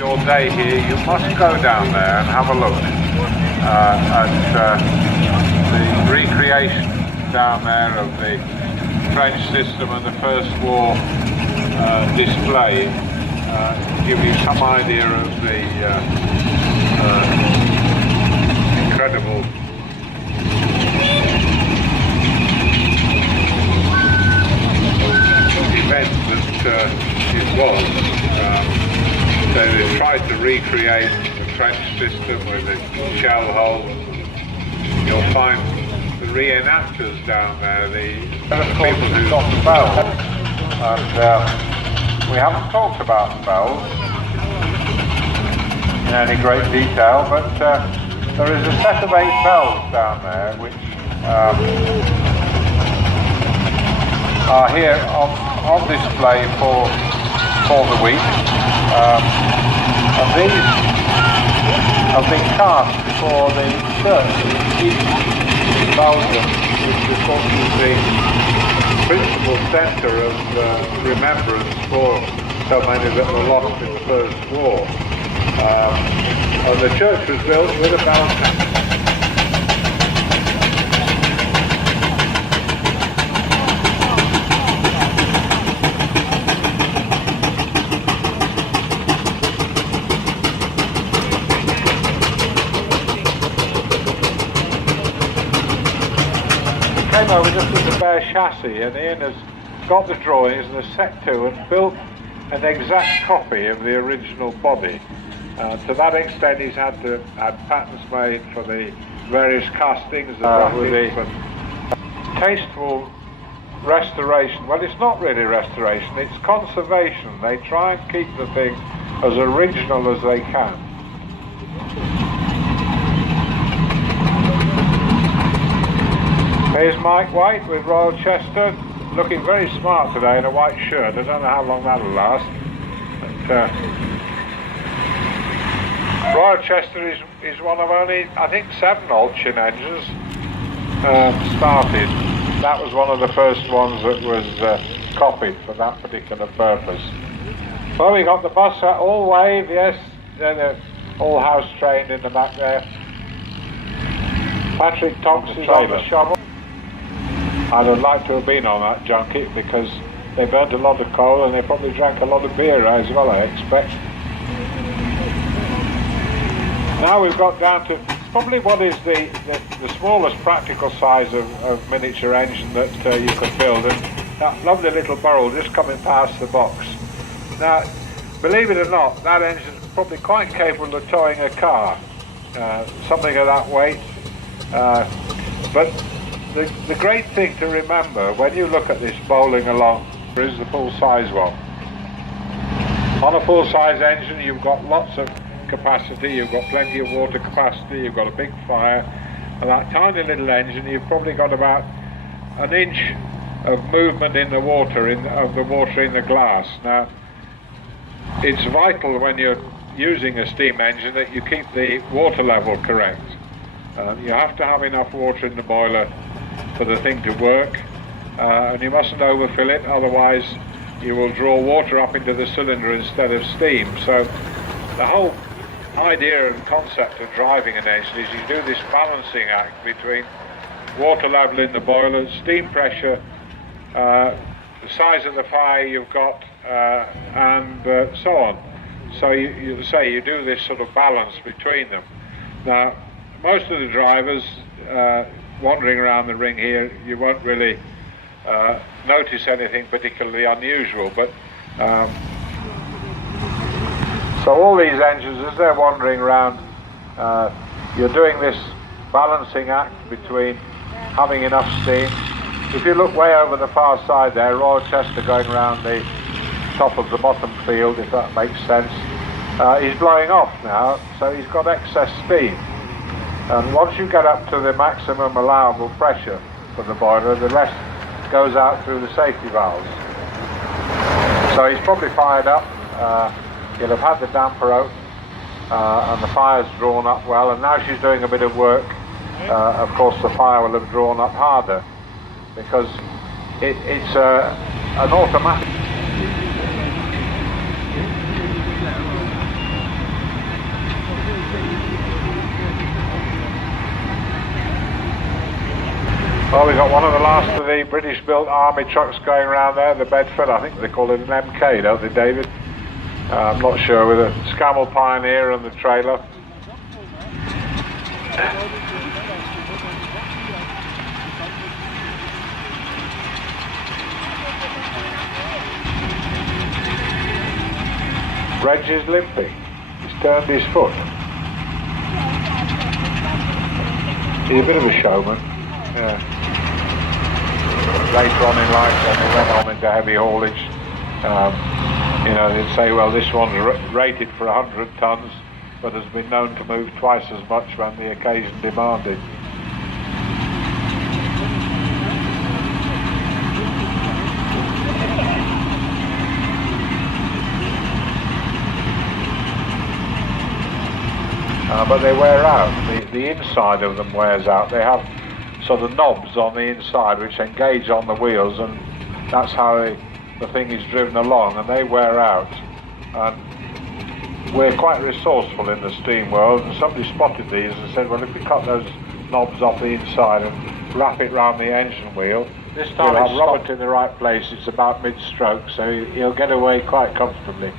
your day here, you must go down there and have a look at the recreation down there of the French system and the First War display. Give you some idea of the incredible event that it was. They tried to recreate the French system with the shell holes. You'll find the reenactors down there, the people who got the bells. And we haven't talked about the bells in any great detail, but there is a set of 8 bells down there which are here on display for the week. And these have been cast before the church in Belgium, which of course is the principal centre of remembrance for so many that were lost in the First War. And the church was built with a bell. Came over just with a bare chassis, and Ian has got the drawings and has set to and built an exact copy of the original body. To that extent he's had patterns made for the various castings, the graphics, and tasteful restoration. Well, it's not really restoration, it's conservation. They try and keep the thing as original as they can. Here's Mike White with Royal Chester, looking very smart today in a white shirt. I don't know how long that'll last. But, Royal Chester is one of only, I think, 7 Altchin engines started. That was one of the first ones that was copied for that particular purpose. Well, we got the bus all wave, yes, then all house trained in the back there. Patrick Thompson's on the shovel. I'd have liked to have been on that junket because they burnt a lot of coal and they probably drank a lot of beer as well, I expect. Now we've got down to probably what is the smallest practical size of miniature engine that you could build, and that lovely little barrel just coming past the box. Now, believe it or not, that engine is probably quite capable of towing a car, something of that weight, but the great thing to remember when you look at this bowling along is the full-size one. On a full-size engine you've got lots of capacity, you've got plenty of water capacity, you've got a big fire, and that tiny little engine you've probably got about an inch of movement in the water, of the water in the glass. Now, it's vital when you're using a steam engine that you keep the water level correct. You have to have enough water in the boiler for the thing to work, and you mustn't overfill it, otherwise you will draw water up into the cylinder instead of steam. So the whole idea and concept of driving an engine is you do this balancing act between water level in the boiler, steam pressure, the size of the fire you've got, and so on. So you do this sort of balance between them. Now, most of the drivers wandering around the ring here, you won't really notice anything particularly unusual, but so all these engines, as they're wandering around, you're doing this balancing act between having enough steam. If you look way over the far side there, Royal Chester going around the top of the bottom field, if that makes sense, he's blowing off now, so he's got excess steam. And once you get up to the maximum allowable pressure for the boiler, the rest goes out through the safety valves. So he's probably fired up, he'll have had the damper out, and the fire's drawn up well, and now she's doing a bit of work. Of course the fire will have drawn up harder, because it's an automatic. Well, we've got one of the last of the British-built army trucks going around there, the Bedford. I think they call it an MK, don't they, David? I'm not sure, with a Scammell Pioneer and the trailer. Reg is limping. He's turned his foot. He's a bit of a showman. Yeah. Later on in life, when he went on into heavy haulage, you know, they'd say, well, this one's rated for 100 tons, but has been known to move twice as much when the occasion demanded. But they wear out. The inside of them wears out. They have sort of knobs on the inside which engage on the wheels, and that's how the thing is driven along, and they wear out. And we're quite resourceful in the steam world, and somebody spotted these and said, well, if we cut those knobs off the inside and wrap it round the engine wheel, this time we'll have Robert in the right place. It's about mid-stroke, so he'll get away quite comfortably.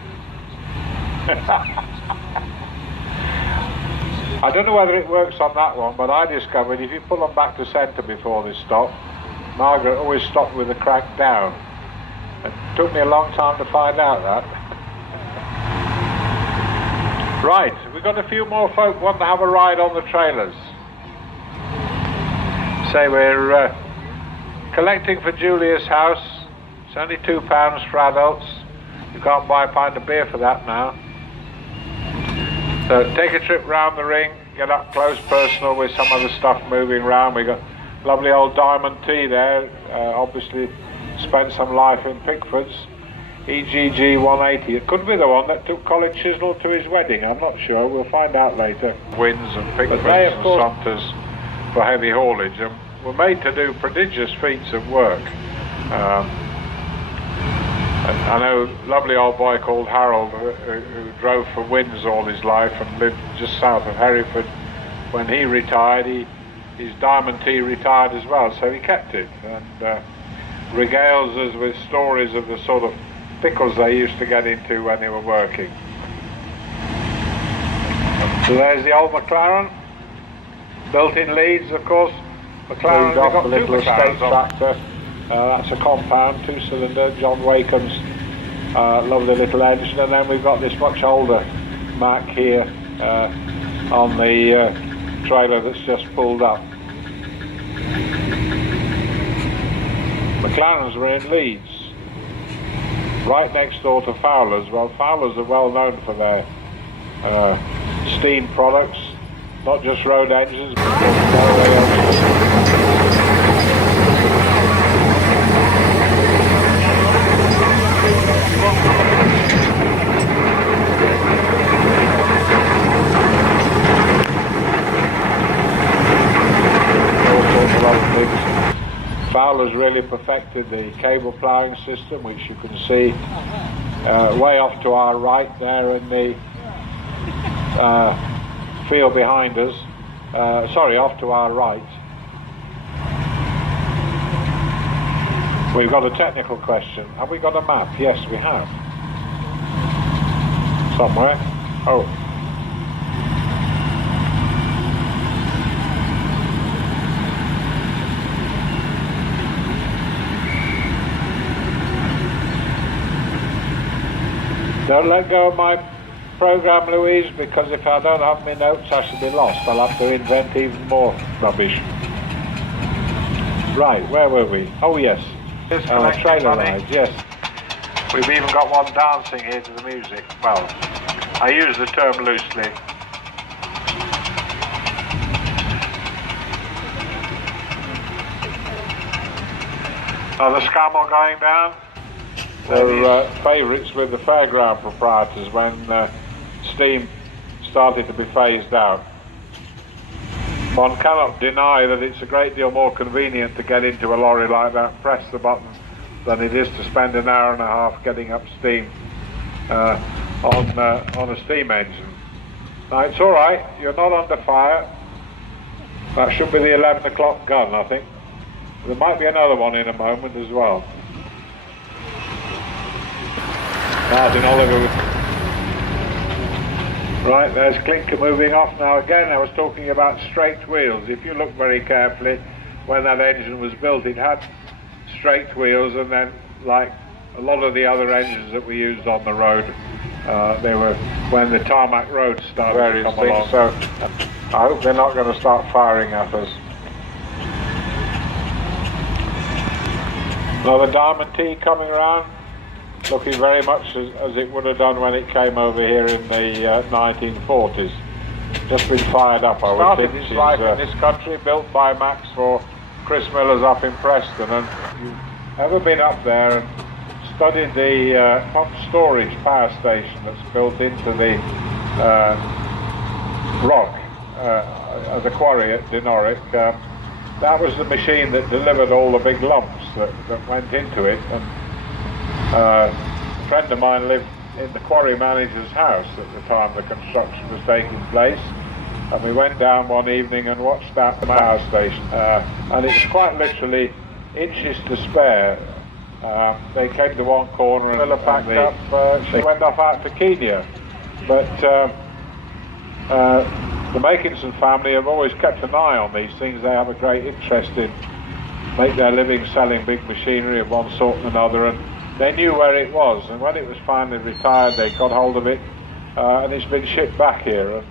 I don't know whether it works on that one, but I discovered if you pull them back to centre before they stop, Margaret always stopped with the crank down. It took me a long time to find out that. Right, we've got a few more folk want to have a ride on the trailers. Say we're collecting for Julia's house. It's only £2 for adults. You can't buy a pint of beer for that now. So take a trip round the ring, get up close personal with some of the stuff moving around. We got lovely old Diamond T there, obviously spent some life in Pickford's. EGG 180, it could be the one that took Colin Chisnell to his wedding, I'm not sure, we'll find out later. Winds and Pickfords and Sumpters for heavy haulage, and were made to do prodigious feats of work. I know a lovely old boy called Harold who drove for Winds all his life and lived just south of Hereford. When he retired, his Diamond T retired as well, so he kept it and regales us with stories of the sort of pickles they used to get into when they were working. So there's the old McLaren, built in Leeds, of course. McLaren, they've got two McLarens tractor. That's a compound, 2-cylinder, John Wakem's lovely little engine, and then we've got this much older Mack here on the trailer that's just pulled up. McLarens were in Leeds, right next door to Fowler's. Well, Fowler's are well known for their steam products, not just road engines, but railway engines. Fowler's really perfected the cable ploughing system, which you can see way off to our right there in the field behind us. Sorry, off to our right. We've got a technical question. Have we got a map? Yes, we have. Somewhere. Oh. Don't let go of my program, Louise, because if I don't have my notes, I shall be lost. I'll have to invent even more rubbish. Right, where were we? Oh, yes. Trailer rides, yes. We've even got one dancing here to the music. Well, I use the term loosely. Now the Scammell going down. They're favourites with the fairground proprietors when steam started to be phased out. One cannot deny that it's a great deal more convenient to get into a lorry like that, press the button, than it is to spend an hour and a half getting up steam on a steam engine. Now it's all right, you're not under fire. That should be the 11 o'clock gun, I think. There might be another one in a moment as well. Martin Oliver. Right, there's clinker moving off now again. I was talking about straight wheels. If you look very carefully, when that engine was built, it had straight wheels, and then, like a lot of the other engines that we used on the road, they were when the tarmac roads started to come along. So I hope they're not going to start firing at us. Another Diamond T coming around, looking very much as it would have done when it came over here in the 1940s. Just been fired up, I would think. Started its life in this country, built by Max for Chris Miller's up in Preston. And you've ever been up there and studied the pump storage power station that's built into the rock at the quarry at Denoric? That was the machine that delivered all the big lumps that went into it. And a friend of mine lived in the quarry manager's house at the time the construction was taking place, and we went down one evening and watched that power station, and it was quite literally inches to spare. They came to one corner and Miller packed up, she went off out to Kenya. But the Makinson family have always kept an eye on these things. They have a great interest in make their living selling big machinery of one sort and another, and they knew where it was, and when it was finally retired they got hold of it, and it's been shipped back here. And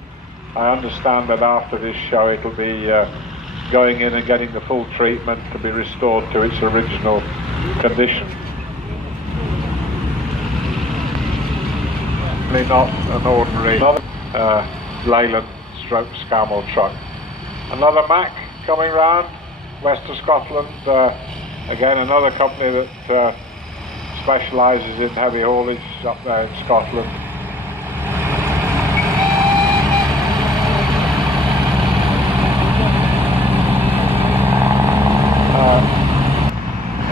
I understand that after this show it'll be going in and getting the full treatment to be restored to its original condition. Not an ordinary Leyland stroke Scammell truck. Another Mack coming round, west of Scotland, again another company that specialises in heavy haulage up there in Scotland.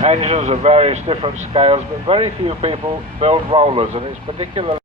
Engines of various different scales, but very few people build rollers, and it's particularly